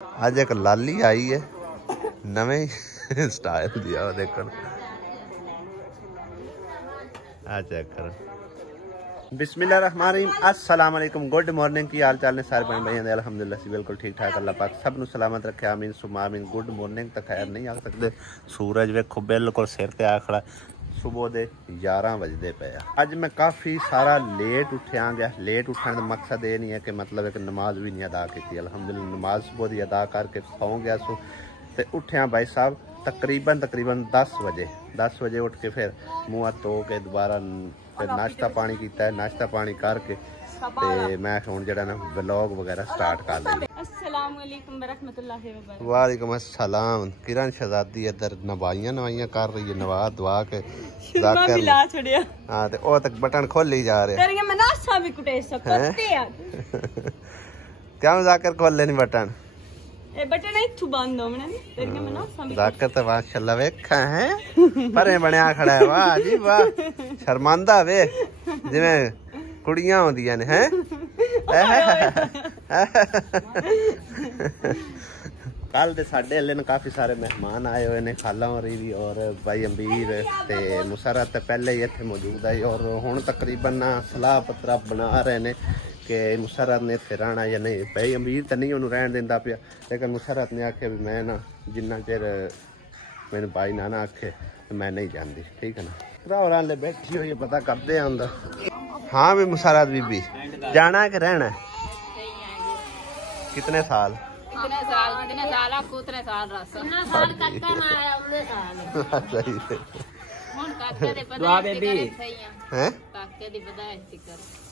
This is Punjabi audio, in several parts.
ਅੱਜ ਇੱਕ ਲਾਲੀ ਆਈ ਹੈ ਨਵੇਂ ਸਟਾइल ਦੀ ਆ ਦੇਖਣ ਆ चेक कर बिस्मिल्लाहिर्रहमानिर्रहीम अस्सलाम वालेकुम गुड मॉर्निंग की हाल चाल ने सारे भैन भाई अल्हम्दुलिल्लाह से बिल्कुल ठीक ठाक अल्लाह पाक सब नूं सलामत रखे आमीन सुमा आमीन गुड मॉर्निंग तो खैर नहीं आ सकते सूरज वेखो बिल्कुल सिर ते आ खड़ा सुबह दे 11 बजते पे अज मैं काफ़ी सारा लेट उठिया गया लेट उठने का मकसद ये नहीं है कि मतलब एक नमाज भी नहीं अदा की अल्हम्दुलिल्लाह नमाज सुबह की अदा करके सौ गया सो तो उठिया भाई साहब तकरीबन 10 बजे उठ के फिर मुँह धो के दोबारा फिर नाश्ता पानी किया नाश्ता पानी करके ते मैं हुण जिहड़ा ना व्लॉग वगैरह स्टार्ट कर लिया। अस्सलाम वालेकुम रहमतुल्लाहि व बरकातहू। वालेकुम अस्सलाम। किरण शहजादी इधर नवाइयां कर रही है नवा दवा के मिला छड़िया हां ते ओ तक बटन खोली जा रहे तेरी मनासा भी कुटे सकते हैं क्या जाकर खोल लेनी बटन ए बटन इथु बंद होने तेरी मनासा भी जाकर तो माशाल्लाह वेखा है परे बनया खड़ा है वाह जी वाह शर्मांदा वे जिवें कुड़ियां होंदियां ने हैं कल तो साढ़े हले काफ़ी सारे मेहमान आए हुए ने खाला हो रही भी और भाई अंबीर ते मुसरत पहले ही इतने मौजूद है और हुण तकरीबन सलाह पत्रा बना रहे ने कि मुसरत ने इतने रहना या नहीं। भाई अंबीर तो नहीं उन्होंने रहन देंदा पिया लेकिन मुसरत ने आखे भी मैं ना जिन्ना चिर मैंने भाई ना आखे मैं नहीं जानती ठीक है ना भरा ले बैठी हुई पता करते अंदर। हाँ भी मुसरत बीबी जाना है कि रहना है कितने साल आपको उतने साल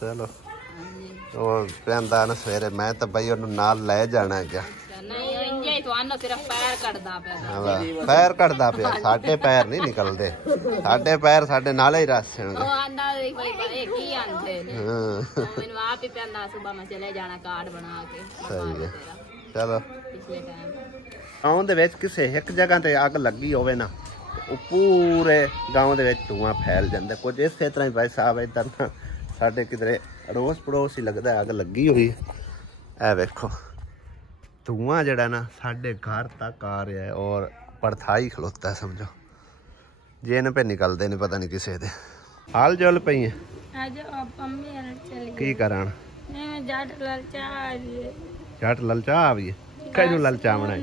चलो कहता ना सवेरे मैं तो बई ओनू नाल ले जाना है क्या पैर कटदा पिया साडे पैर नहीं निकलते साडे पैर साडे नाले ही रस सही है। चलो गाँव दे विच किसे एक जगह ते अग लगी होवे ना पूरे गाँव दे विच धुआं फैल जाता कुछ इस तरह ही भाई साहब इधर ना साडे किधरे अड़ोस पड़ोस ही लगता है अग लगी हुई है वेखो धुआं जड़ा ना साडे घर तक आ रहा है और परथाई खलोता है समझो जेन पे निकलते नहीं पता नहीं किसे दे हाल जोल पई है की करान जट ललचा आ भी कईनू ललचावना है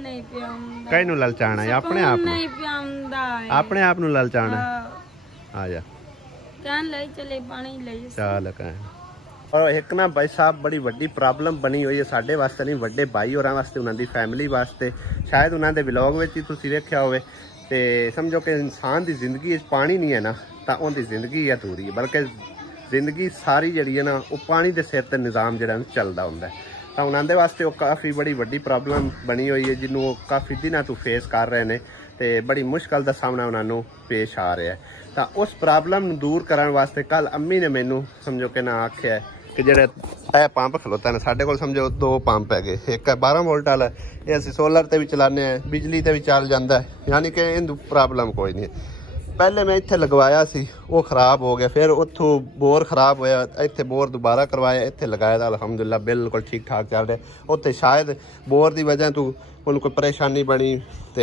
कईनू ललचाना है अपने अपने आप नू ललचाना आ जा चल कह और एक ना भाई साहब बड़ी वड्डी प्रॉब्लम बनी हुई है साडे वास्ते नहीं वड्डे भाई होरां वास्ते उन्हां दी फैमिली वास्ते शायद उन्हां दे व्लॉग विच ही तुसीं वेख्या होवे ते समझो कि इंसान दी जिंदगी विच पानी नहीं है ना तां उहदी जिंदगी अधूरी है बल्कि जिंदगी सारी जिहड़ी है ना वो पानी दे सिर ते निज़ाम जिहड़ा चलदा हुंदा है तो उन्हां दे वास्ते काफ़ी बड़ी वड्डी प्रॉब्लम बनी हुई है जिन्हों वो काफ़ी दिनों तो फेस कर रहे हैं तो बड़ी मुश्किल का सामना उन्होंने पेश आ रहा है तो उस प्रॉब्लम दूर करने वास्ते कल अम्मी ने मैनू समझो कि ना आख्या कि जेडे ए पंप खलोता है साढ़े को समझो 2 पंप है एक है 12 वोल्ट वाला ये असं सोलर ते भी चलाने बिजली ते भी चल जाता है यानी कि इन प्रॉब्लम कोई नहीं है। पहले मैं इत्थे लगवाया सी वो खराब हो गया फिर उतों बोर खराब होया इत्थे बोर दोबारा करवाया इत्थे लगाया था अल्हम्दुलिल्लाह बिल्कुल ठीक ठाक चल रहा उत्थे शायद बोर की वजह तो उन्होंने कोई परेशानी बनी तो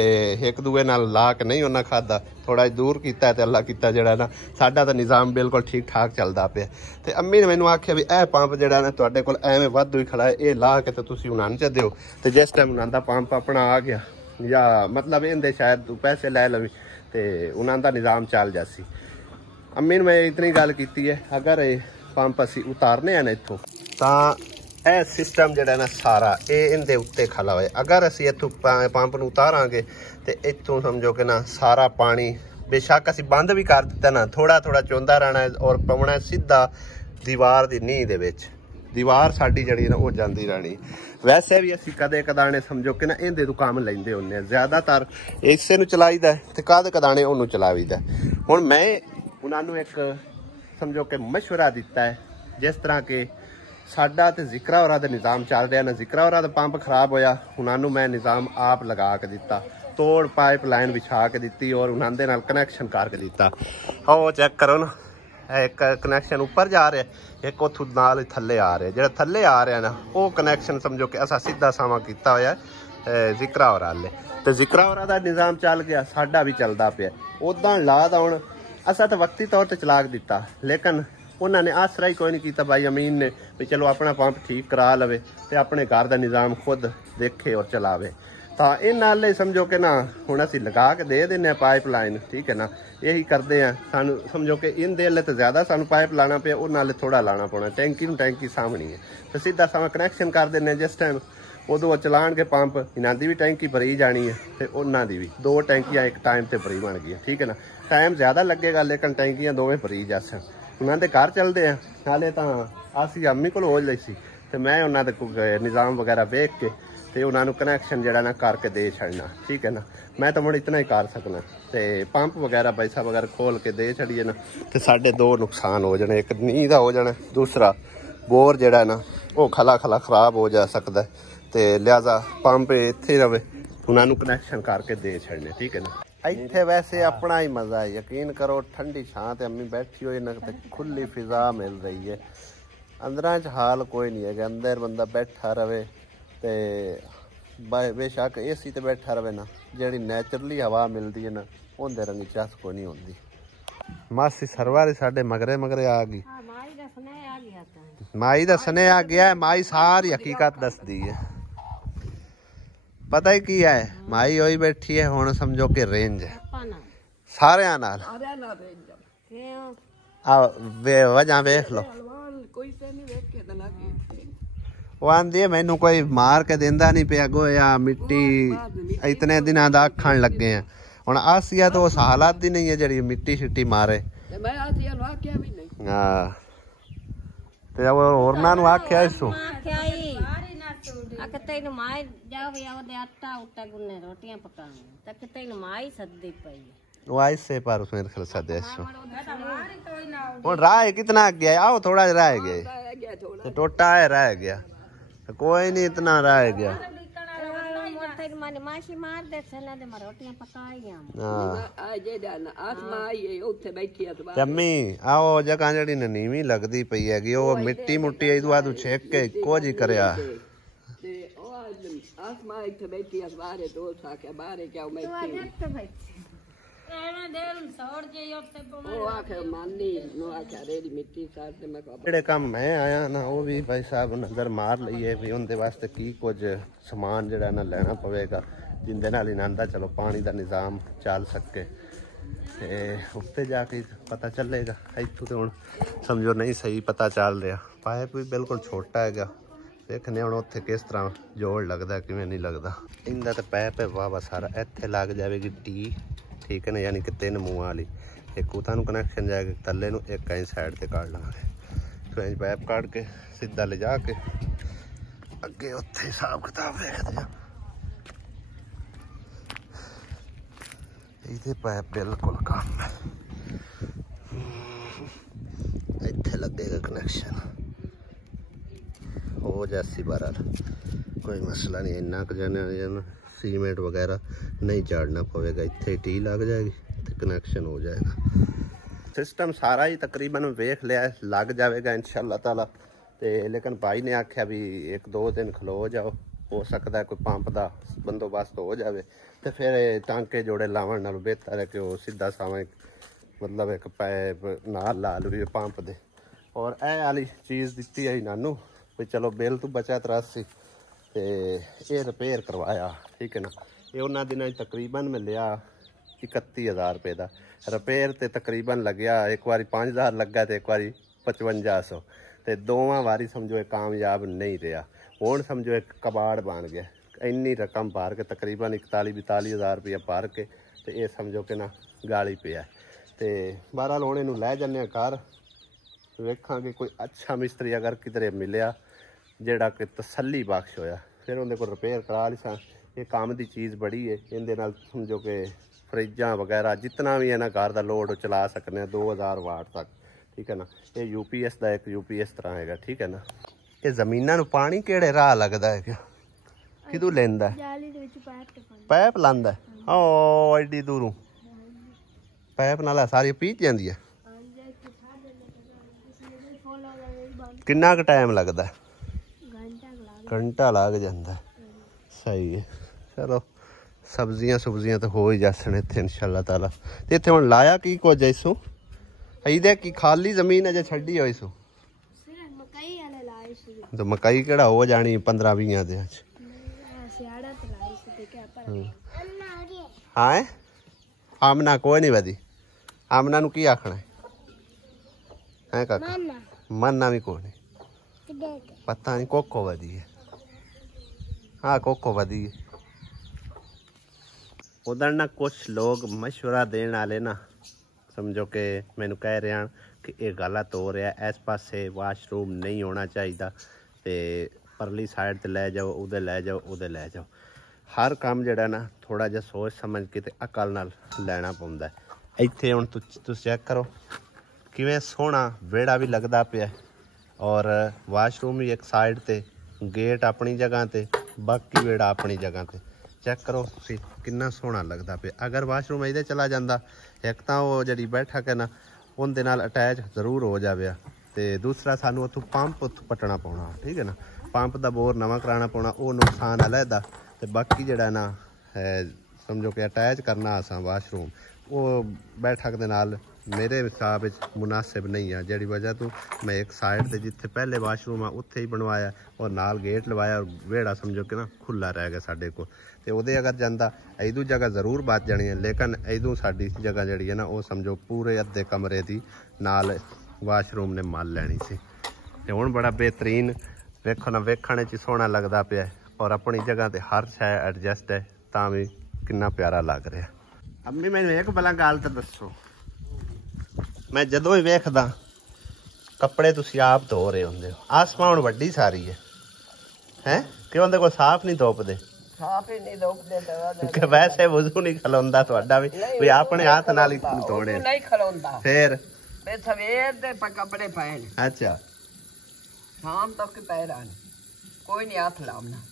एक दूए नाल ला के नहीं उन्हें खादा थोड़ा दूर किया तो अल्लाह किया जड़ा ना साडा तो निज़ाम बिल्कुल ठीक ठाक चलता पे तो अम्मी ने मैनू आख्या भी यह पंप जड़ा ना तुहाडे कोल एवें वाधू ही खड़ा है ये ला के तो तुसीं उन्हां च दिओ तो जिस टाइम उन्हां दा पंप अपना आ गया या मतलब इहदे शायद तू पैसे लै लवी तो उन्हां दा निज़ाम चल जासी। अम्मी ने मैं इतनी गल की है अगर ये पंप असी उतारने हैं ना इत्थों तां यह सिस्टम जड़ा ना सारा ये इनके उत्ते खला हुआ अगर असी इतों पंप नूं उतारांगे तो इतों समझो कि ना सारा पानी बेशक असी बंद भी कर दिता ना थोड़ा थोड़ा चौंदा रहना है और पवना सीधा दीवार की नींह दे विच दीवार साडी जड़ी ना वो जाती रहनी। वैसे भी असी कदे कदाने समझो कि ना इहदे तो काम लैंदे हुंदे ज़्यादातर इसे नूं चलाईदा ते कद कदाने उहनूं चलावीदा। हुण मैं उन्होंने एक समझो कि मशवरा दिता है जिस तरह के साडा तो जिक्रा होरा दा निज़ाम चल रहा ना जिक्रा होरा दा पंप खराब होया उन्होंने मैं निज़ाम आप लगा के दिता तोड़ पाइप लाइन बिछा के दी और उन्होंने नाल कनैक्शन करके दिता। आओ चेक करो ना एक कनैक्शन उपर जा रहा है एक उथों नाल थल्ले आ रहा है जो थल्ले आ रहा है ना वो कनैक्शन समझो कि असा सीधा सावा किया होया ਜ਼ਿਕਰਾ ਹੋਰਾਂ ਵਾਲੇ ਤੇ ਜ਼ਿਕਰਾ ਹੋਰਾਂ ਦਾ ਨਿਜ਼ਾਮ ਚੱਲ ਗਿਆ, ਸਾਡਾ ਵੀ ਚੱਲਦਾ ਪਿਆ ਉਦਾਂ ਲਾ ਦਾ। ਹੁਣ ਅਸਾਂ ਤਾਂ ਵਕਤੀ ਤੌਰ ਤੇ ਚਲਾ ਦਿੱਤਾ, ਲੇਕਿਨ ਉਹਨਾਂ ਨੇ ਆਸਰਾ ਹੀ ਕੋਈ ਨਹੀਂ ਕੀਤਾ ਭਾਈ ਅਮੀਨ ਨੇ ਵੀ ਚਲੋ ਆਪਣਾ ਪੰਪ ਠੀਕ ਕਰਾ ਲਵੇ ਤੇ ਆਪਣੇ ਘਰ ਦਾ ਨਿਜ਼ਾਮ ਖੁਦ ਦੇਖੇ ਔਰ ਚਲਾਵੇ। ਤਾਂ ਇਹ ਨਾਲ ਸਮਝੋ ਕਿ ਨਾ ਹੁਣ ਅਸੀਂ ਲਗਾ ਕੇ ਦੇ ਦਿੰਦੇ ਹਾਂ ਪਾਈਪ ਲਾਈਨ, ਠੀਕ ਹੈ ਨਾ, ਇਹੀ ਕਰਦੇ ਆ। ਸਾਨੂੰ ਸਮਝੋ ਕਿ ਇਹਦੇ ਵਾਲੇ ਤਾਂ ਜ਼ਿਆਦਾ ਸਾਨੂੰ ਪਾਈਪ ਲਾਣਾ ਪਿਆ, ਉਹ ਨਾਲੇ ਥੋੜਾ ਲਾਣਾ ਪਾਉਣਾ। ਟੈਂਕੀ ਨੂੰ ਟੈਂਕੀ ਸਾਹਮਣੀ ਹੈ ਤੇ ਸਿੱਧਾ ਸਮਾਂ ਕਨੈਕਸ਼ਨ ਕਰ ਦਿੰਦੇ ਜਿਸ ਟਾਈਮ ਉਦੋਂ ਚਲਾਉਣਗੇ ਪੰਪ, ਇਹਨਾਂ ਦੀ ਵੀ ਟੈਂਕੀ ਭਰੀ ਜਾਣੀ ਹੈ ਤੇ ਉਹਨਾਂ ਦੀ ਵੀ। 2 ਟੈਂਕੀਆਂ ਇੱਕ ਟਾਈਮ ਤੇ ਭਰੀ ਬਣ ਗਈਆਂ, ਠੀਕ ਹੈ ਨਾ। ਟਾਈਮ ਜ਼ਿਆਦਾ ਲੱਗੇਗਾ ਲੇਕਿਨ ਟੈਂਕੀਆਂ ਦੋਵੇਂ ਭਰੀ ਜਾਸਣ। ਉਹਨਾਂ ਦੇ ਘਰ ਚੱਲਦੇ ਆ, ਨਾਲੇ ਤਾਂ ਅਸੀਂ ਅੰਮੀ ਕੋਲ ਹੋ ਲਈ ਸੀ ਤੇ ਮੈਂ ਉਹਨਾਂ ਦੇ ਨਿਜ਼ਾਮ ਵਗੈਰਾ ਵੇਖ ਕੇ ਤੇ ਉਹਨਾਂ ਨੂੰ ਕਨੈਕਸ਼ਨ ਜਿਹੜਾ ਨਾ ਕਰਕੇ ਦੇ ਛੱਡਣਾ, ਠੀਕ ਹੈ ਨਾ। ਮੈਂ ਤਾਂ ਮੁੜ ਇਤਨਾ ਹੀ ਕਰ ਸਕਣਾ ਤੇ ਪੰਪ ਵਗੈਰਾ ਪੈਸਾ ਵਗੈਰਾ ਖੋਲ ਕੇ ਦੇ ਛੱਡੀਏ ਨਾ ਤੇ ਸਾਡੇ 2 ਨੁਕਸਾਨ ਹੋ ਜਾਣੇ। ਇੱਕ ਨੀਂਹ ਦਾ ਹੋ ਜਾਣਾ, ਦੂਸਰਾ ਬੋਰ ਜਿਹੜਾ ਨਾ ਉਹ ਖਲਾ ਖਰਾਬ ਹੋ ਜਾ ਸਕਦਾ ਤੇ ਲਿਹਾਜ਼ਾ ਪੰਪ ਇੱਥੇ ਰਵੇ, ਉਹਨਾਂ ਨੂੰ ਕਨੈਕਸ਼ਨ ਕਰਕੇ ਦੇ ਛੱਡਣੇ, ਠੀਕ ਹੈ ਨਾ। ਇੱਥੇ ਵੈਸੇ ਆਪਣਾ ਹੀ ਮਜ਼ਾ ਹੈ, ਯਕੀਨ ਕਰੋ। ਠੰਡੀ ਛਾਂ ਤੇ ਅੰਮੀ ਬੈਠੀ ਹੋਈ ਨਾ ਤੇ ਖੁੱਲੀ ਫਿਜ਼ਾ ਮਿਲ ਰਹੀ ਹੈ। ਅੰਦਰਾਂ 'ਚ ਹਾਲ ਕੋਈ ਨਹੀਂ ਹੈਗਾ, ਅੰਦਰ ਬੰਦਾ ਬੈਠਾ ਰਵੇ ਤੇ ਬੇਸ਼ੱਕ ਏਸੀ ਤੇ ਬੈਠਾ ਰਵੇ ਨਾ, ਜਿਹੜੀ ਨੈਚੁਰਲੀ ਹਵਾ ਮਿਲਦੀ ਹੈ ਨਾ ਉਹਦੇ ਰੰਗੀ ਚਸ ਕੋਈ ਨਹੀਂ ਹੁੰਦੀ। ਮਾਸੀ ਸਰਵਾਰੀ ਸਾਡੇ ਮਗਰੇ ਆ ਗਈ। ਮਾਈ ਦਾ ਸਨੇ ਆ ਗਿਆ। ਮਾਈ ਸਾਰੀ ਹਕੀਕਤ ਦੱਸਦੀ ਹੈ। ਪਤਾ ਹੀ ਕੀ ਹੈ, ਮਾਈ ਹੋਈ ਬੈਠੀ ਹੈ ਹੁਣ ਸਮਝੋ ਕਿ ਰੇਂਜ ਹੈ ਸਾਰਿਆਂ ਨਾਲ। ਵਜ੍ਹਾ ਵੇਖ ਲੋ, ਉਹ ਆਂਦੀ ਮੈਨੂੰ ਕੋਈ ਮਾਰ ਕੇ ਦਿੰਦਾ ਨਹੀਂ ਪਿਆ ਗੋਇਆ ਮਿੱਟੀ, ਇਤਨੇ ਦਿਨਾਂ ਦਾ ਆਖਣ ਲੱਗੇ ਆ। ਹੁਣ ਆਸੀਆ ਤਾਂ ਉਸ ਹਾਲਾਤ ਦੀ ਨਹੀਂ ਹੈ ਜਿਹੜੀ ਮਿੱਟੀ ਛਿੱਟੀ ਮਾਰੇ। ਹਾਂ ਤੇ ਹੋਰਨਾਂ ਨੂੰ ਆਖਿਆ ਇਸੋ ਤੈਨੂੰ ਮਾਈ ਜਾਵੇ ਉਹਦੇ ਆਟਾ ਉਟਾ ਗੁੰਨੇ ਰੋਟੀਆਂ ਪਕਾਉਣ ਤੱਕ ਤੈਨੂੰ ਮਾਈ ਸੱਦੀ ਪਈ वो ऐसे पर उसमें रख सकते हैं। वो रह कितना गया, आओ थोड़ा रह गया तो टोटा है रह गया, कोई नहीं इतना रह गया। जम्मी आओ जगह जड़ी नीवी लगती पई हैगी, वो मिट्टी मुट्टी इधू आदू छेक के कुछ ही करया। ਜਿਹੜੇ ਕੰਮ ਮੈਂ ਆਇਆ ਨਾ ਉਹ ਵੀ ਭਾਈ ਸਾਹਿਬ ਨਜ਼ਰ ਮਾਰ ਲਈਏ ਵੀ ਉਹਦੇ ਵਾਸਤੇ ਕੀ ਕੁਝ ਸਮਾਨ ਜਿਹੜਾ ਨਾ ਲੈਣਾ ਪਵੇਗਾ ਜਿੰਦੇ ਨਾਲ ਇਹਨਾਂ ਦਾ ਚਲੋ ਪਾਣੀ ਦਾ ਨਿਜ਼ਾਮ ਚੱਲ ਸਕੇ ਤੇ ਉੱਤੇ ਜਾ ਕੇ ਪਤਾ ਚੱਲੇਗਾ। ਇੱਥੋਂ ਤੇ ਹੁਣ ਸਮਝੋ ਨਹੀਂ ਸਹੀ ਪਤਾ ਚੱਲ ਰਿਹਾ। ਪਾਈਪ ਵੀ ਬਿਲਕੁਲ ਛੋਟਾ ਹੈਗਾ, ਦੇਖਨੇ ਹੁਣ ਉੱਥੇ ਕਿਸ ਤਰ੍ਹਾਂ ਜੋੜ ਲੱਗਦਾ ਕਿਵੇਂ ਨਹੀਂ ਲੱਗਦਾ। ਇਹਦਾ ਤਾਂ ਪੈਪ ਹੈ ਵਾਹ ਸਾਰਾ ਇੱਥੇ ਲੱਗ ਜਾਵੇਗੀ ਟੀ, ठीक है ना, यानी कि 3 मूँह वाली। एक उता कनैक्शन जाएगा थले एक इंच साइड से काट लाँगे, तो इंच पैप काट के सीधा ले जाके अगे उत्थे हिसाब किताब देखते हैं। ये पैप बिल्कुल कम है, इत्थे लगेगा कनैक्शन हो जैसी बहरहाल कोई मसला नहीं। इन्ना क जाना सीमेंट वगैरह नहीं चाड़ना पवेगा, इत्थे टी लग जाएगी तो कनैक्शन हो जाएगा। सिस्टम सारा ही तकरीबन वेख लिया, लग जाएगा इंशाअल्लाह ताला। ते लेकिन भाई ने आख्या भी 1-2 दिन खलो जाओ, हो सकता है कोई पंप का बंदोबस्त हो जाए तो फिर टांके जोड़े लावन नालों बेहतर है कि वो सीधा सावें मतलब एक पैप नाल ला लूए पंप दे। और ए वाली चीज़ दी है नानू भी चलो बिल तो बचा 83 ते ये रिपेयर करवाया, ठीक है ना। ये उन्होंने दिनों तकरीबन मैं लिया 31,000 रुपये का रिपेयर ते तकरीबन लग्या, एक बारी 5,000 लगा तो एक बारी 5500 ते दोवां वारी समझो एक कामयाब नहीं रहा। हुण समझो एक कबाड़ बन गया, इन्नी रकम भर के तकरीबन 41-42,000 रुपया भर के ते ये समझो कि ना गाली पिया। तो बहरहाल हुण इहनूं लै जाने घर, वेखांगे कोई अच्छा मिस्त्री अगर किधरे मिलिया ਜਿਹੜਾ कि तसल्ली बख्श होया फिर उन्हें को रिपेयर करा ली सा। ये काम की चीज़ बड़ी है, इहदे नाल समझो कि फ्रिजा वगैरह जितना भी है ना घर का लोड चला सकते 2000 वाट तक, ठीक है ना। ये UPS का एक UPS तरह है, ठीक है ना। ये जमीनों नूं पानी किहड़े राह लगदा है, किदों लैंदा पैप लांदा ओ एडी दूरों पैप नाल सारी पीच जांदी है। किन्ना क टाइम लगदा है? घंटा लग जाता है, सही है। ਚਲੋ ਸਬਜ਼ੀਆਂ ਸੁਬਜ਼ੀਆਂ ਤਾਂ ਹੋ ਹੀ ਜਾਸਣ ਇੱਥੇ ਇਨਸ਼ਾਅੱਲਾ ਤਾਲਾ। ਤੇ ਇੱਥੇ ਹੁਣ ਲਾਇਆ ਕੀ ਕੁਝ ਇਸੋ ਇਹਦੇ ਕੀ ਖਾਲੀ ਜ਼ਮੀਨ ਅਜੇ ਛੱਡੀ ਹੋਈ ਸੋ ਮਕਈ ਵਾਲੇ ਲਾਏ ਸੀ ਤੇ ਮਕਈ ਕਿਹੜਾ ਹੋ ਜਾਣੀ 15-20 ਦੇ ਚ ਸਿਆੜਾ ਤੇ ਲਾਏ ਸੀ ਤੇ ਕਿਆ ਪਰ ਹਾਂ ਆਮਨਾ ਕੋਈ ਨਹੀਂ ਵਧੀ ਆਮਨਾ ਨੂੰ ਕੀ ਆਖਣਾ ਹੈ ਕਾਕਾ ਮੰਨਾ ਵੀ ਕੋਈ ਨਹੀਂ ਪਤਾ ਨਹੀਂ ਕੋਕੋ ਵਧੀ ਹੈ ਹਾਂ ਕੋਕੋ ਵਧੀ ਹੈ ਉਧਰ ਨਾ ਕੁਛ ਲੋग ਮਸ਼ਵਰਾ ਦੇਣ ਵਾਲੇ ਨਾ ਸਮਝੋ ਕਿ ਮੈਨੂੰ ਕਹਿ ਰਹੇ ਹਨ ਕਿ ਇਹ ਗਲਤ ਹੋ ਰਿਹਾ ਇਸ ਪਾਸੇ ਵਾਸ਼ਰੂਮ ਨਹੀਂ ਹੋਣਾ ਚਾਹੀਦਾ ਤੇ ਪਰਲੀ ਸਾਈਡ ਤੇ ਲੈ ਜਾਓ ਉਹਦੇ ਲੈ ਜਾਓ ਉਹਦੇ ਲੈ ਜਾਓ ਹਰ ਕੰਮ ਜਿਹੜਾ ਨਾ ਥੋੜਾ ਜਿਹਾ ਸੋਚ ਸਮਝ ਕੇ ਤੇ ਅਕਲ ਨਾਲ ਲੈਣਾ ਪੈਂਦਾ ਇੱਥੇ ਹੁਣ ਤੁਸੀਂ ਚੈੱਕ ਕਰੋ ਕਿਵੇਂ ਸੋਹਣਾ ਵਿਹੜਾ ਵੀ ਲੱਗਦਾ ਪਿਆ ਔਰ ਵਾਸ਼ਰੂਮ ਵੀ ਇੱਕ ਸਾਈਡ ਤੇ ਗੇਟ ਆਪਣੀ ਜਗ੍ਹਾ ਤੇ ਬਾਕੀ ਵਿਹੜਾ ਆਪਣੀ ਜਗ੍ਹਾ ਤੇ ਚੈੱਕ ਕਰੋ ਤੁਸੀਂ ਕਿੰਨਾ ਸੋਹਣਾ ਲੱਗਦਾ ਪਿਆ ਅਗਰ ਵਾਸ਼ਰੂਮ ਇਹਦੇ ਚਲਾ ਜਾਂਦਾ ਇੱਕ ਤਾਂ ਉਹ ਜਿਹੜੀ ਬੈਠਕ ਹੈ ਨਾ ਉਹਦੇ ਨਾਲ ਅਟੈਚ ਜ਼ਰੂਰ ਹੋ ਜਾਵੇ ਤੇ ਦੂਸਰਾ ਸਾਨੂੰ ਉੱਥੋਂ ਪੰਪ ਪਟਣਾ ਪਾਉਣਾ ਠੀਕ ਹੈ ਨਾ ਪੰਪ ਦਾ ਬੋਰ ਨਵਾਂ ਕਰਾਉਣਾ ਪਾਉਣਾ ਉਹ ਨੁਕਸਾਨ ਅਲੱਗਾ ਤੇ ਬਾਕੀ ਜਿਹੜਾ ਨਾ ਸਮਝੋ ਕਿ ਅਟੈਚ ਕਰਨਾ ਆਸਾਂ ਵਾਸ਼ਰੂਮ ਉਹ ਬੈਠਕ ਦੇ ਨਾਲ ਮੇਰੇ ਹਿਸਾਬ ਵਿੱਚ ਮੁਨਾਸਿਬ ਨਹੀਂ ਆ ਜਿਹੜੀ ਵਜ੍ਹਾ ਤੋਂ ਮੈਂ ਇੱਕ ਸਾਈਡ ਤੇ ਜਿੱਥੇ ਪਹਿਲੇ ਵਾਸ਼ਰੂਮ ਆ ਉੱਥੇ ਹੀ ਬਣਵਾਇਆ ਔਰ ਨਾਲ ਗੇਟ ਲਵਾਇਆ ਔਰ ਵਿਹੜਾ ਸਮਝੋ ਕਿ ਨਾ ਖੁੱਲਾ ਰਹਿ ਗਿਆ ਸਾਡੇ ਕੋਲ ਤੇ ਉਹਦੇ ਅਗਰ ਜਾਂਦਾ ਇਦੋਂ ਜਗ੍ਹਾ ਜ਼ਰੂਰ ਬਚ ਜਾਣੀ ਹੈ ਲੇਕਿਨ ਇਦੋਂ ਸਾਡੀ ਜਗ੍ਹਾ ਜਿਹੜੀ ਹੈ ਨਾ ਉਹ ਸਮਝੋ ਪੂਰੇ ਅੱਧੇ ਕਮਰੇ ਦੀ ਨਾਲ ਵਾਸ਼ਰੂਮ ਨੇ ਮੱਲ ਲੈਣੀ ਸੀ ਤੇ ਹੁਣ ਬੜਾ ਬਿਹਤਰੀਨ ਵੇਖੋ ਨਾ ਵੇਖਣ 'ਚ ਸੋਹਣਾ ਲੱਗਦਾ ਪਿਆ ਔਰ ਆਪਣੀ ਜਗ੍ਹਾ ਤੇ ਹਰ ਸ਼ੈ ਐਡਜਸਟ ਹੈ ਤਾਂ ਵੀ ਕਿੰਨਾ ਪਿਆਰਾ ਲੱਗ ਰਿਹਾ ਅੰਮੀ ਮੈਨੂੰ ਇੱਕ ਭਲਾ ਗੱਲ ਤਾਂ ਦੱਸੋ ਮੈਂ ਜਦੋਂ ਹੀ ਵੇਖਦਾ ਕੱਪੜੇ ਤੁਸੀਂ ਆਪ ਧੋ ਰਹੇ ਹੁੰਦੇ ਹੋ ਆਸਮਾਨ ਹੁਣ ਵੱਡੀ ਸਾਰੀ ਹੈ ਕਿਉਂ ਉਹਦੇ ਕੋਲ ਸਾਫ਼ ਨਹੀਂ ਧੋਪਦੇ ਸਾਫ ਹੀ ਨਹੀਂ ਲੋਕਦੇ ਕਿ ਵੈਸੇ ਵਜ਼ੂ ਨਹੀਂ ਖਲੋਂਦਾ ਤੁਹਾਡਾ ਵੀ ਆਪਣੇ ਹੱਥ ਨਾਲ ਹੀ ਧੋਣੇ ਨਹੀਂ ਖਲੋਂਦਾ ਫੇਰ ਤੇ ਸਵੇਰ ਦੇ ਕੱਪੜੇ ਪਾਏ ਅੱਛਾ ਸ਼ਾਮ ਤੱਕ ਪੈ ਰਹਿਣ ਕੋਈ ਨਹੀਂ ਹੱਥ ਲਾਉਣਾ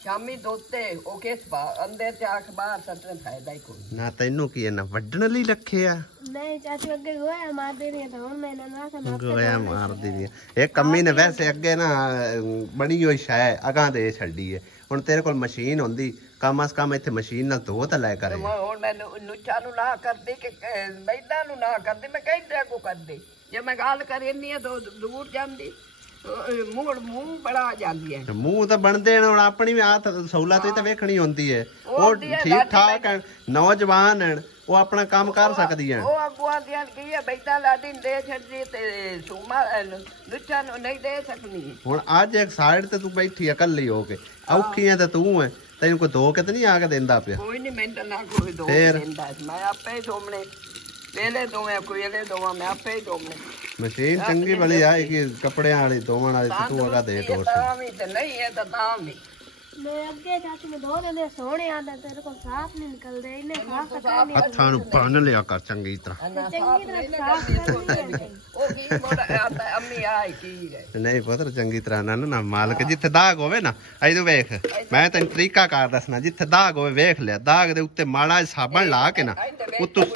ਸ਼ਾਮੀ ਦੋਤੇ ਉਹ ਕਿਸ ਅੰਦਰ ਚ ਆਖ ਬਾਹਰ ਸੱਟਣ ਫਾਇਦਾ ਹੀ ਕੋਈ ਨਾ ਤੈਨੂੰ ਕੀ ਇਹਨਾਂ ਵੱਢਣ ਲਈ ਰੱਖੇ ਆ ਨਹੀਂ ਚਾਚੂ ਅੱਗੇ ਗੋਇਆ ਮਾਰਦੇ ਨੇ ਤਾਂ ਹੁਣ ਮੈਂ ਇਹਨਾਂ ਨੂੰ ਆਖਾਂ ਗੋਇਆ ਮਾਰਦੀ ਨਹੀਂ ਇਹ ਕੰਮੀ ਨੇ ਵੈਸੇ ਅੱਗੇ ਨਾ ਬਣੀ ਹੋਈ ਸ਼ੈ ਅਗਾਂ ਦੇ ਛੱਡੀ ਹੈ ਹੁਣ ਤੇਰੇ ਕੋਲ ਮਸ਼ੀਨ ਹੁੰਦੀ ਕਮ ਅਸ ਕਮ ਇੱਥੇ ਮਸ਼ੀਨ ਨਾਲ ਧੋ ਤਾਂ ਲੈ ਕਰੇ ਹੁਣ ਮੈਂ ਨੁੱਚਾ ਨੂੰ ਨਾ ਕਰਦੀ ਕਿ ਮੈਦਾਂ ਨੂੰ ਨਾ ਕਰਦੀ ਮੈਂ ਕਹਿੰਦਾ ਕੋ ਕਰਦੀ ਜੇ ਮੈਂ ਗੱਲ ਕਰੀ ਆ ਤਾਂ ਦੂਰ ਜਾਂਦੀ ਮੂੰਹ ਬੜਾ ਜਾਂਦੀ ਹੈ ਮੂੰਹ ਤਾਂ ਬਣਦੇ ਨੇ ਹੁਣ ਆਪਣੀ ਵੀ ਆਹ ਸਹੂਲਤ ਵੀ ਤਾਂ ਵੇਖਣੀ ਹੁੰਦੀ ਹੈ ਉਹ ਠੀਕ ਠਾਕ ਹਨ ਨੌਜਵਾਨ ਹਨ ਉਹ ਆਪਣਾ ਕੰਮ ਕਰ ਸਕਦੀ ਹਨ ਉਹ ਅੱਗੂਆਂ ਦੀਆਂ ਕੀ ਹੈ ਬੈਠਾ ਲਾਡੀ ਦੇ ਛੱਡੀ ਤੇ ਸੂਮਾ ਨੁੱਚਾ ਨੂੰ ਨਹੀਂ ਦੇ ਸਕਦੀ ਹੁਣ ਅੱਜ ਇੱਕ ਸਾਈਡ ਤੇ ਤੂੰ ਬੈਠੀ ਇਕੱਲੀ ਹੋ ਕੇ ਔਖੀ ਹੈ ਤੇ ਤੂੰ ਹੈ ਤੈਨੂੰ ਕੋਈ ਧੋ ਕੇ ਤੇ ਨਹੀਂ ਆ ਕੇ ਦਿੰਦਾ ਪਿਆ ਕੋਈ ਨਹੀਂ ਮੈਨੂੰ ਨਾ ਕੋਈ ਧੋ ਦਿੰਦਾ ਮੈਂ ਆਪੇ ਹੀ ਧੋਣੇ ਪਹਿਲੇ ਦੋਵੇਂ ਕੋਈ ਇਹਦੇ ਦੋਵਾਂ ਮੈਂ ਆਪੇ ਹੀ ਧੋਣੇ ਮਸ਼ੀਨ ਚੰਗੀ ਵਾਲੀ ਆ ਕਿ ਕੱਪੜਿਆਂ ਵਾਲੀ ਧੋਵਣ ਵਾਲੀ ਤੂੰ ਅਗਾ ਦੇ ਟੋਸ ਤਾਂ ਵੀ ਤੇ ਨਹੀਂ ਹੈ ਤਾਂ ਵੀ ਮੈਂ ਅੱਗੇ ਚਾਚੂ ਨੂੰ ਧੋ ਦਿੰਦੇ ਸੋਹਣੇ ਆਂਦਾ ਤੇਰੇ ਕੋਲ ਸਾਫ਼ ਨਹੀਂ ਨਿਕਲਦੇ ਇਹਨੇ ਸਾਫ਼ ਕਰਨੇ ਹੱਥਾਂ ਨੂੰ ਬੰਨ ਲਿਆ ਕਰ ਚੰਗੀ ਤਰ੍ਹਾਂ ਉਹ ਕੀ ਬੜਾ ਅੰਮੀ ਆਈ ਕੀ ਹੈ ਨਹੀਂ ਪੁੱਤਰ ਚੰਗੀ ਤਰ੍ਹਾਂ ਨਾ ਮਾਲਕ ਜਿੱਥੇ ਦਾਗ ਹੋਵੇ ਨਾ ਇਹਨੂੰ ਵੇਖ ਮੈਂ ਤੈਨੂੰ ਤਰੀਕਾ ਕਾਰ ਦੱਸਣਾ ਜਿੱਥੇ ਦਾਗ ਹੋਵੇ ਵੇਖ ਲਿਆ ਦਾਗ ਦੇ ਉੱਤੇ ਮਾੜਾ ਸਾਬਣ ਲਾ ਕੇ ਨਾ ਉੱਤੋਂ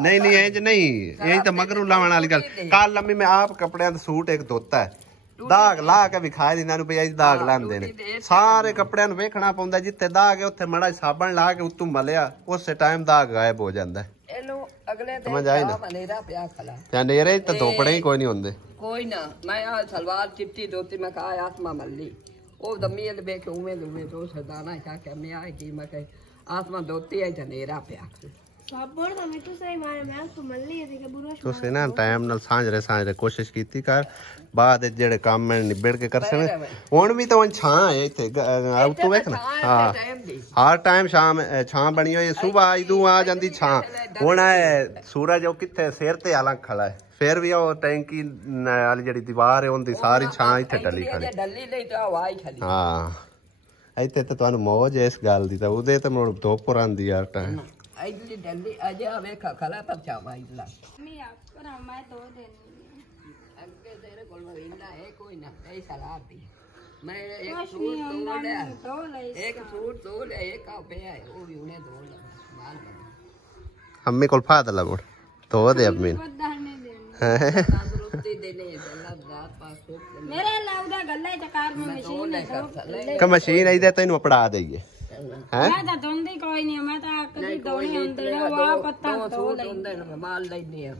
ਨਹੀਂ ਇੰਜ ਨਹੀਂ ਇਹ ਤਾਂ ਮਗਰੂ ਲਾਉਣ ਵਾਲੀ ਗੱਲ ਕੱਲ ਲੰਮੀ ਮੈਂ ਆਪ ਕੱਪੜਿਆਂ ਦਾ ਸੂਟ ਇੱਕ ਧੋਤਾ ਹੈ ਦਾਗ ਲਾ ਕੇ ਵਿਖਾਏ ਇਹਨਾਂ ਨੂੰ ਪਈ ਦਾਗ ਲਾਉਂਦੇ ਨੇ ਸਾਰੇ ਕੱਪੜਿਆਂ ਨੂੰ ਵੇਖਣਾ ਪੈਂਦਾ ਜਿੱਥੇ ਦਾਗ ਹੈ ਉੱਥੇ ਮਾੜਾ ਸਾਬਣ ਲਾ ਕੇ ਉੱਤੋਂ ਮਲਿਆ ਉਸੇ ਟਾਈਮ ਦਾਗ ਗਾਇਬ ਹੋ ਜਾਂਦਾ ਇਹਨੂੰ ਅਗਲੇ ਸਮਝ ਆਈ ਨਾ ਹਨੇਰਾ ਪਿਆ ਖਲਾ ਤੇ ਹਨੇਰੇ ਤਾਂ ਧੋਪੜੇ ਹੀ ਕੋਈ ਨਹੀਂ ਹੁੰਦੇ ਕੋਈ ਨਾ ਮੈਂ ਆ ਸਲਵਾਰ ਚਿੱਟੀ ਧੋਤੀ ਮੈਂ ਕਹਾ ਆਸਮਾ ਮੱਲੀ ਉਹ ਦਮੀ ਦੇ ਵੇਖ ਉਵੇਂ ਤੋਂ ਸਦਾਨਾ ਕਾ ਕੇ ਮੈਂ ਆ ਕੀ ਮੈਂ ਕਹੇ ਆਸਮਾ ਧੋਤੀ ਹੈ ਹਨੇਰਾ ਪਿਆ ਸਾਬਣ ਤਾਂ ਮਿੱਠੂ ਸਹੀ ਮਾਰੇ ਮੈਂ ਸੁਮੱਲੀ ਸੀ ਕਿ ਬੁਰਾ ਤੁਸੀਂ ਨਾ ਟਾਈਮ ਨਾਲ ਸਾਂਝਰੇ ਕੋਸ਼ਿਸ਼ ਕੀਤੀ ਕਰ ਬਾਅਦ ਜਿਹੜੇ ਕੰਮ ਮੈਂ ਨਿਬੜ ਕੇ ਕਰ ਸਕੇ ਹੁਣ ਵੀ ਤਾਂ ਛਾਂ ਹੈ ਇੱਥੇ ਤੂੰ ਵੇਖ ਨਾ ਹਾਂ ਹਰ ਟਾਈਮ ਸ਼ਾਮ ਛਾਂ ਬਣੀ ਹੋਈ ਸਵੇਰ ਇਦੋਂ ਆ ਜਾਂਦੀ ਛਾਂ ਹੁਣ ਸੂਰਜ ਉਹ ਕਿੱਥੇ ਸਿਰ ਤੇ ਆਲਾ ਖੜਾ ਹੈ ਫਿਰ ਵੀ ਉਹ ਟੈਂਕੀ ਵਾਲੀ ਜਿਹੜੀ ਦੀਵਾਰ ਹੈ ਉਹਦੀ ਸਾਰੀ ਛਾਂ ਇੱਥੇ ਡੱਲੀ ਖੜੀ ਹਾਂ ਇੱਥੇ ਤਾਂ ਤੁਹਾਨੂੰ ਮੌਜ ਹੈ ਇਸ ਗੱਲ ਦੀ ਤਾਂ ਉਹਦੇ ਤਾਂ ਮੈਨੂੰ ਧੁੱਪ ਆਉਂਦੀ ਯਾਰ ਟਾਈਮ ਇਧਰਲੀ ਡੱਲੀ ਅਜਾ ਵੇਖਾ ਖਲਾ ਪਰ ਚਾਵਾ ਇਧਰਲਾ ਮੈਂ ਆਪਣਾ ਮੈਂ ਦੋ ਦਿਨ ਅੱਗੇ ਤੇਰੇ ਕੋਲ ਇੰਨਾ ਹੈ ਕੋਈ ਨਾ ਇਹ ਸਲਾਤੀ ਮੈਂ ਇੱਕ ਸੂਟ ਧੋ ਲਿਆ ਇੱਕ ਆ ਪਿਆ ਹੈ ਉਹ ਵੀ ਉਹਨੇ ਧੋ ਲਿਆ ਮਾਲ ਅੰਮੀ ਕੋਲ ਫਾਦ ਲਾ ਮੋੜ ਧੋ ਦੇ ਅੰਮੀ ਤੰਦਰੁਸਤੀ ਦੇਨੇ ਰਾਤ ਪਾਸ ਮੇਰੇ ਲਾਉਦਾ ਗੱਲੇ ਚਕਾਰ ਮੈਂ ਮਸ਼ੀਨ ਕਿ ਮਸ਼ੀਨ ਇਹਦੇ ਤੈਨੂੰ ਪੜਾ ਦੇਈਏ ਹੈ ਮੈਂ ਤਾਂ ਧੋਂਦੀ ਕੋਈ ਨਹੀਂ, ਮੈਂ ਤਾਂ ਕਦੀ ਧੋਣੇ ਹੁੰਦੇ ਨੇ ਉਹ ਆ ਪੱਤਾ ਧੋ ਲਈ ਹੁੰਦੇ ਨੇ ਮਾਲ ਲੈਂਦੇ ਆ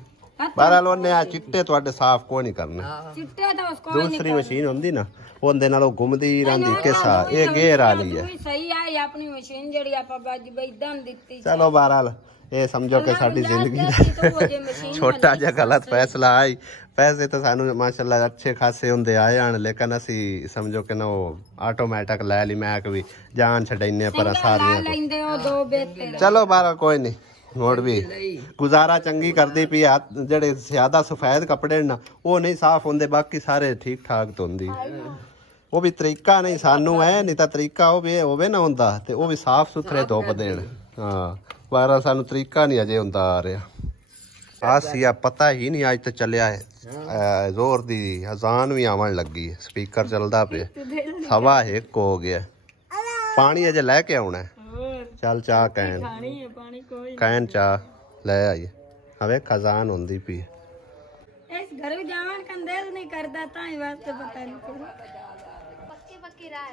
ਬਾਹਰ ਉਹਨੇ ਆ ਚਿੱਟੇ ਤੁਹਾਡੇ ਸਾਫ਼ ਕੋਈ ਨਹੀਂ ਕਰਨਾ। ਚਿੱਟੇ ਤਾਂ ਉਸ ਕੋਈ ਦੂਸਰੀ ਮਸ਼ੀਨ ਹੁੰਦੀ ਨਾ ਉਹਦੇ ਨਾਲ ਉਹ ਘੁੰਮਦੀ ਰਹਿੰਦੀ ਕਿਸਾ, ਇਹ ਗੇਰ ਵਾਲੀ ਹੈ। ਸਹੀ ਆ ਇਹ ਆਪਣੀ ਮਸ਼ੀਨ ਜਿਹੜੀ ਆਪਾਂ ਬਾਜੀ ਬਈਦਾਂ ਦਿੱਤੀ ਚਲੋ ਬਹਰਾਲ ਇਹ ਸਮਝੋ ਕਿ ਸਾਡੀ ਜ਼ਿੰਦਗੀ ਦਾ ਛੋਟਾ ਜਿਹਾ ਗਲਤ ਫੈਸਲਾ ਆਈ। ਪੈਸੇ ਤਾਂ ਸਾਨੂੰ ਮਾਸ਼ਾਅੱਲਾ ਅੱਛੇ ਖਾਸੇ ਹੁੰਦੇ ਆਏ ਹਨ, ਲੇਕਿਨ ਅਸੀਂ ਸਮਝੋ ਕਿ ਨਾ ਉਹ ਆਟੋਮੈਟਿਕ ਲੈ ਲਈ। ਮੈਂ ਕਿ ਵੀ ਜਾਨ ਛਡਾਈਨੇ ਪਰ ਸਾਰੀਆਂ ਲੈਂਦੇ ਉਹ ਦੋ ਬੇਤੇ ਚਲੋ ਬਹਰਾਲ ਕੋਈ ਨਹੀਂ। ਮੋੜ ਵੀ ਗੁਜ਼ਾਰਾ ਚੰਗੀ ਕਰਦੀ ਪਈ। ਜਿਹੜੇ ਜ਼ਿਆਦਾ ਸਫੈਦ ਕੱਪੜੇ ਨਾ ਉਹ ਨਹੀਂ ਸਾਫ਼ ਹੁੰਦੇ, ਬਾਕੀ ਸਾਰੇ ਠੀਕ ਠਾਕ ਧੋਂਦੀ। ਉਹ ਵੀ ਤਰੀਕਾ ਨਹੀਂ ਸਾਨੂੰ ਹੈ, ਨਹੀਂ ਤਾਂ ਤਰੀਕਾ ਉਹ ਵੀ ਹੋਵੇ ਨਾ ਹੁੰਦਾ ਤੇ ਉਹ ਵੀ ਸਾਫ਼ ਸੁਥਰੇ ਧੁੱਪ ਦੇਣ। ਹਾਂ ਬਾਰਾ ਸਾਨੂੰ ਤਰੀਕਾ ਨਹੀਂ ਅਜੇ ਹੁੰਦਾ ਆ ਰਿਹਾ। ਆਸੀਆ ਪਤਾ ਹੀ ਨਹੀਂ ਅੱਜ ਤਾਂ ਚੱਲਿਆ ਹੈ ਜ਼ੋਰ ਦੀ ਅਜ਼ਾਨ ਵੀ ਆਵਣ ਲੱਗੀ, ਸਪੀਕਰ ਚੱਲਦਾ ਪਿਆ, ਹਵਾ ਇੱਕ ਹੋ ਗਿਆ। ਪਾਣੀ ਅਜੇ ਲੈ ਕੇ ਆਉਣਾ। ਚੱਲ ਚਾਹ ਕਹਿਣ ਕਹਿਣ ਚਾਹ ਲੈ ਆਈਏ। ਹਵੇ ਖਜ਼ਾਨ ਹੁੰਦੀ ਪਈ ਇਸ ਘਰ ਵਿੱਚ ਜਾਵਣ ਕੰਦੇ ਨਹੀਂ ਕਰਦਾ ਤਾਂ ਹੀ ਵਾਸਤੇ ਪਤਾ ਨਹੀਂ ਪੱਕੀ ਰਾਹ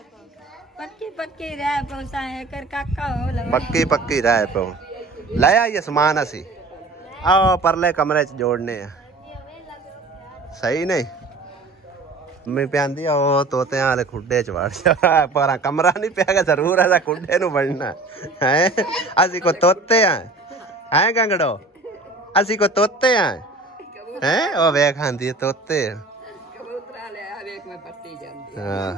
ਪੱਕੀ ਰਹਿ ਪਉਸਾ ਹੈ ਕਰ ਕਾਕਾ ਹੋ ਲਵੇ ਪੱਕੀ ਰਹਿ ਪਉ ਲੈ ਆਈਏ ਸਮਾਨ ਅਸੀਂ ਆਓ ਪਰਲੇ ਕਮਰੇ ਚ ਜੋੜਨੇ ਆ। ਸਹੀ ਨਹੀਂ ਮੈਂ ਪਿਆਂਦੀ ਉਹ ਤੋਤਿਆਂ ਵਾਲੇ ਖੁੱਡੇ ਚ ਵੜ ਜਾ ਪਰ ਕਮਰਾ ਨਹੀਂ ਪਿਆਗਾ ਜ਼ਰੂਰ ਐਸਾ ਖੁੱਡੇ ਨੂੰ ਵੜਨਾ ਹੈ। ਅਸੀਂ ਕੋ ਤੋਤੇ ਆ ਹੈ ਗੰਗੜੋ, ਅਸੀਂ ਕੋ ਤੋਤੇ ਆ ਹੈ। ਉਹ ਵੇਖ ਆਂਦੀ ਤੋਤੇ ਕਬੂਤਰਾਂ ਲੈ ਆ ਵੇਖ ਮੈਂ ਪੱਟੀ ਜਾਂਦੀ। ਹਾਂ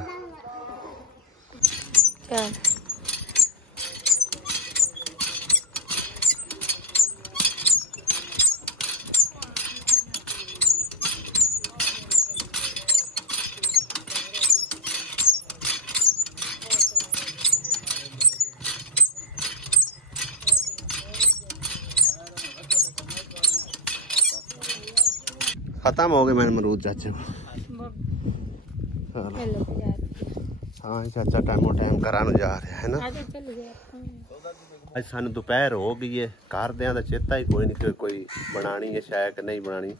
खत्म हो गए मैंने अमरूद चाचे को। हाँ चाचा टाइमो टाइम घरा ਨੂੰ ਜਾ ਰਿਹਾ ਹੈ ਨਾ। ਅੱਜ ਸਾਨੂੰ ਦੁਪਹਿਰ ਹੋ ਗਈ ਹੈ, ਘਰਦਿਆਂ ਦਾ ਚੇਤਾ ਹੀ ਕੋਈ ਨਹੀਂ ਕਿ ਕੋਈ ਬਣਾਣੀ ਹੈ ਸ਼ਾਇਦ ਕਿ ਨਹੀਂ ਬਣਾਣੀ।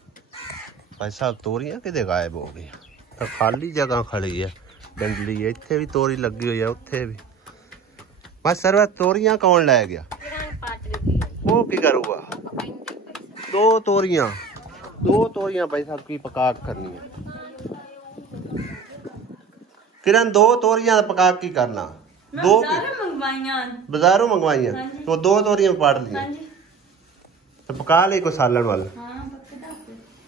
ਭਾਈ ਸਾਹਿਬ ਤੋਰੀਆਂ ਕਿਤੇ ਗਾਇਬ ਹੋ ਗਈਆਂ, ਤਾਂ ਖਾਲੀ ਜਗ੍ਹਾ ਖੜੀ ਹੈ ਡੰਡਲੀ। ਇੱਥੇ ਵੀ ਤੋਰੀ ਲੱਗੀ ਹੋਈ ਹੈ, ਉੱਥੇ ਵੀ। ਬਸ ਸਰਵਾ ਤੋਰੀਆਂ ਕੌਣ ਲੈ ਗਿਆ? ਉਹ ਕੀ ਕਰੂਗਾ? ਦੋ ਤੋਰੀਆਂ ਭਾਈ ਸਾਹਿਬ ਕੀ ਪਕਾ ਕਰਨੀ ਹੈ? किरण दो तोरियां पका की करना? दो बाजारों मंगवाइया तो दो तोरियां पाड़ ली तो पका ली कोई सालन वाला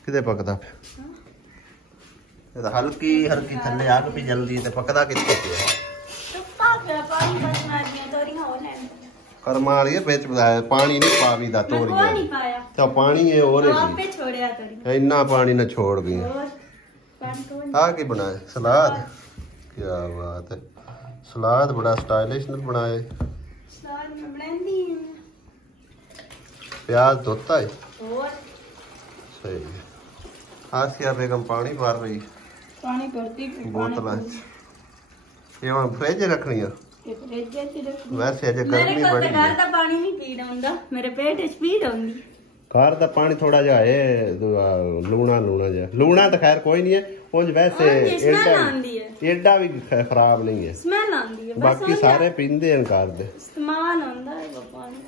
किते पकदा पे हल्की हल्की थल्ले आग भी जल्दी ते पकदा किते कर्मा वाली बेच बताया पानी नहीं पावी दा तोरियां तो पानी है और आपे छोड़या तोरी इतना पानी ना छोड़ गई आ की बनाए सलाद। क्या बात है, सलाद बड़ा स्टाइलिश बनाए। प्याज धोता है सही है। आसिया बेगम पानी भर रही बोतल ये फ्रिज रखनी है। वैसे अजे गर्मी बड़ी है, पानी नहीं पीना हुंदा मेरे पेट च पीड़ आउंदी। घर का पानी थोड़ा जा है लूना जा लूना तो खैर कोई नहीं है, उंज वैसे एडा भी खराब नहीं है, स्मेल आंदी है। बाकी सारे पींदे हैं घर दे इस्तेमाल होंदा है पानी।